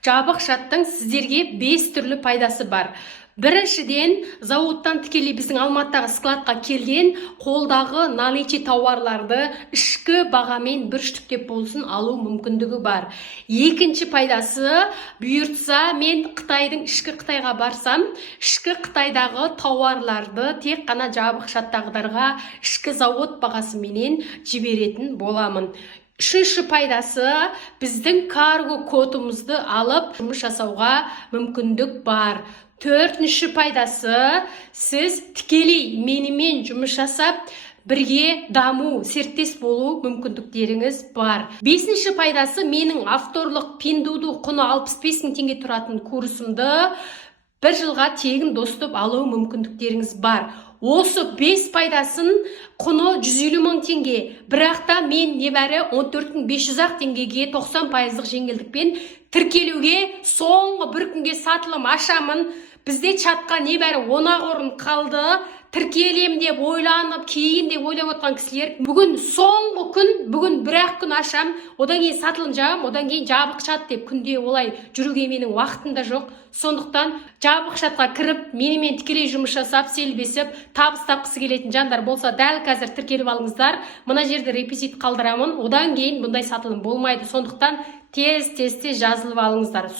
Жабық шаттың сіздерге 5 түрлі пайдасы бар. Біріншіден, зауыттан тікелей біздің Алматыдағы складқа келген қолдағы наличи тауарларды ішкі бағамен бір штуктеп болсын алу мүмкіндігі бар. Екінші пайдасы, бұйыртса мен ішкі Қытайға барсам, ішкі Қытайдағы тауарларды тек қана жабық шаттағыларға ішкі зауыт бағасыменен жіберетін боламын. Үшінші пайдасы, біздің карго кодымызды алып жұмыс жасауға мүмкіндік бар. Төртінші пайдасы, сіз тікелей менімен жұмыс жасап, бірге даму, серіктес болу мүмкіндіктеріңіз бар. Бесінші пайдасы, менің авторлық Pinduoduo құны 65 000 теңге тұратын курсымды 1 жылға тегін доступ алу мүмкіндіктеріңіз бар. Осы 5 пайдасын құны 150 000 теңге. Бірақта мен небәрі 14 500 теңгеге 90% жеңілдікпен тіркелуге соңғы бір күнге сатылым ашамын. Бізде чатқа небәрі 10 орын қалды. Тіркелем деп ойланып, кейін деп ойлап отқан кісілер, бүгін соңғы күн, бүгін бір-ақ күн ашам, одан кейін сатылым жабам, одан кейін жабық чат деп күнде олай жүруге менің уақытым да жоқ. Сондықтан жабық чатқа кіріп, менімен тікелей жұмыс жасап, селбесіп, табыс тапқысы келетін жандар болса, дәл қазір тіркеліп алыңыздар. Мына жерде репозит қалдырамын, одан кейін бұндай сатылым болмайды. Сондықтан тез жазылып алыңыздар.